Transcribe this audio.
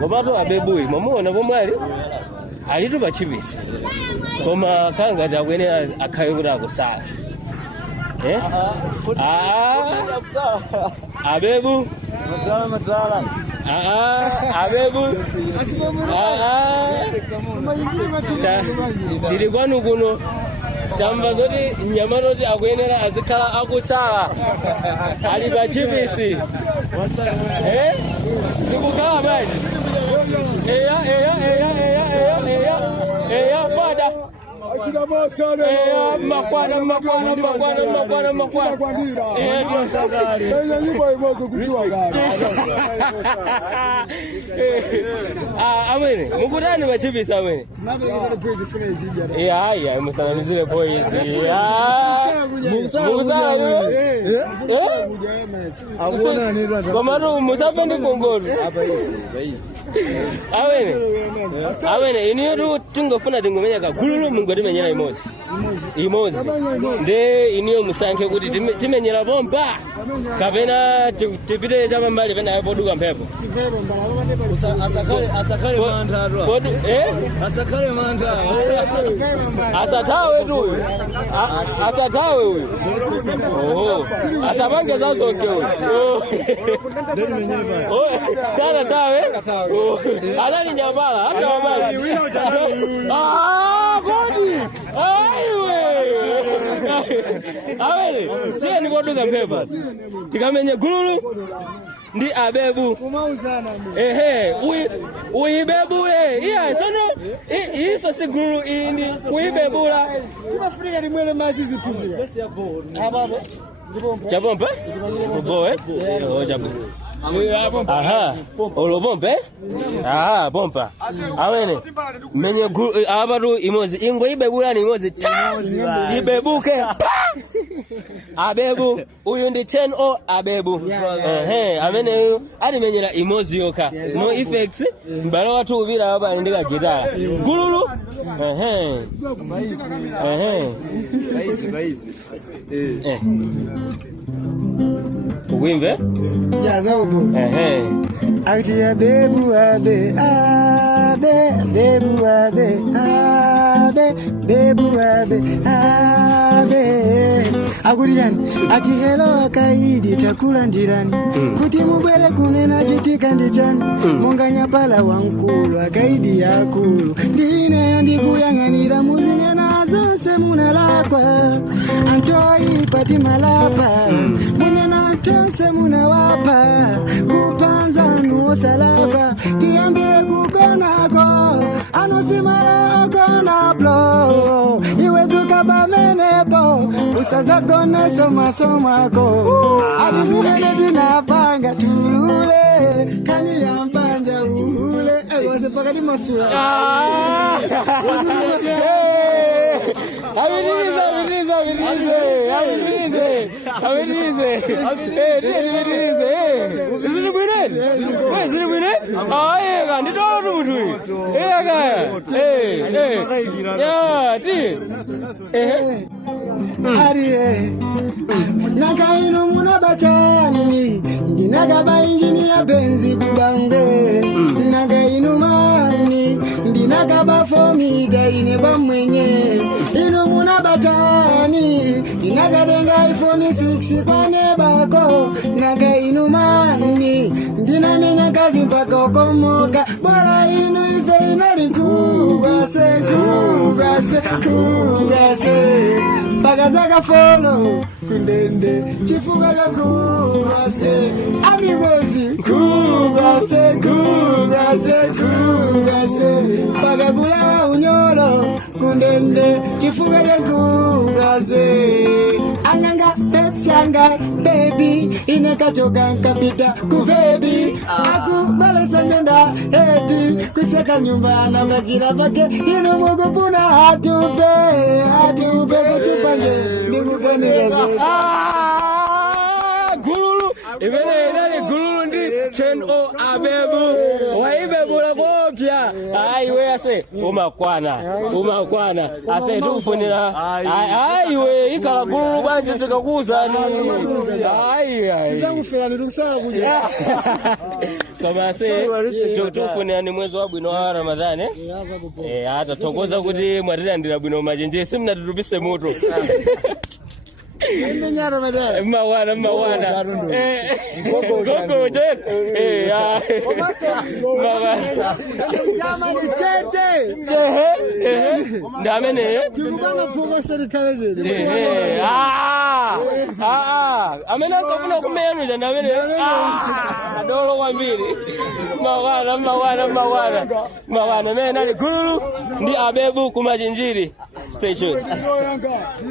Komato abebuyi mamuona pomwe alitu pachipisi. Koma kanga takwenera akhaye kuti akusala. Abebu Mazala. Abebu. Tiri kwanu kuno tamva zoti nyamaroti akwenera azikhala akusala ali pachipisi. Sikukhala bali. Eya fada. Makwana. Amene, mukutani pachipisi amene? Haya, musanamizire boys. Komatu musafende kongolo. Amene, iniyo tungofuna tingomenya kagululu mungoti menyera imozi. Nde iniyo musankhe kuti timenyera bomba. Kapena tipite chapambali pena yapoduka mphepo. Asakale mantha atwa. Asakale mantha. Asatawe tu. Asatawe huyu. Asabange zonke huyu. Sana tawe. Anani nyambala hata wabali. Godi. Aiwe. Awele, siye nikoduka mphepo. Tikamenye gululu ndi abebu. Uibebule. Iya, sono iso si gululu ini uibebula. Afrika limwele mazizi tuzi. Ababa. Chapompa? Boe? Chapo. Aha. Olobompe? Bompa. Awene. Menye abatu imozi. Ingo ibebula ni imozi. Ibebuke. Abebu. Uyu ndi 10 abebu. Amene uyu alimenyera imozi yoka. No effects. Mbalo watu ubira aba ndika gitara. Gululu. Baizi. Wimve? Ya zaupo. Akti ya bebu abe. Aguriani ati hello akaidi takula njirani kuti mubwere kunena chitika ndichani monganya pala wankulu akaidi yakulu ndine andikuyang'anira muzinena zonse munalakwa antoi pati malapa munena tonse munawapa kupanza nuosalapa tiambire kukonako anosimala okona blo iwezuka bamenepo usazagone somako adizimene dinapanga tulule kani yampanja uhule wase pakati masula Avinize. Ariye nakaino munabatani ndinagaba injini ya benzi kubange nakaino mani ndinagaba fomita ine bamwenye ino munabatani ndinagadenga iPhone 6 kwane bako nakaino mani ndinamenya kazi mpaka okomoka bora ino ife inalikugase Pagazaka follow kundende chifuga kugase amigozi kugase pagagula unyolo kundende chifuga kugase anyanga pepsanga baby inekatoka nkapita kuvebi akubalesa nyonda eti kuseka nyumba na bakira vake ino mogopuna hatupe kutupanje ndikukanira gululu ibele inali gululu ndi 10 abebu waibebula kopya Aiwe ase umakwana ase tukufunira aiwe ikala gululu banje tikakuzani Tisangufera ndikusala kuja. Kama ase tukufunira ni mwezi wa bwino wa Ramadhani hata tokoza kuti mwatilandira bwino machenje simnatutupise moto. Mawana Gogo jet Jamani chete ndamene tikubanga phoka serikali zedi amene akafuna kumenuza ndamene adolo kwambiri mawana mene ali gululu ndi abebu kumachinjiri. Stay tuned.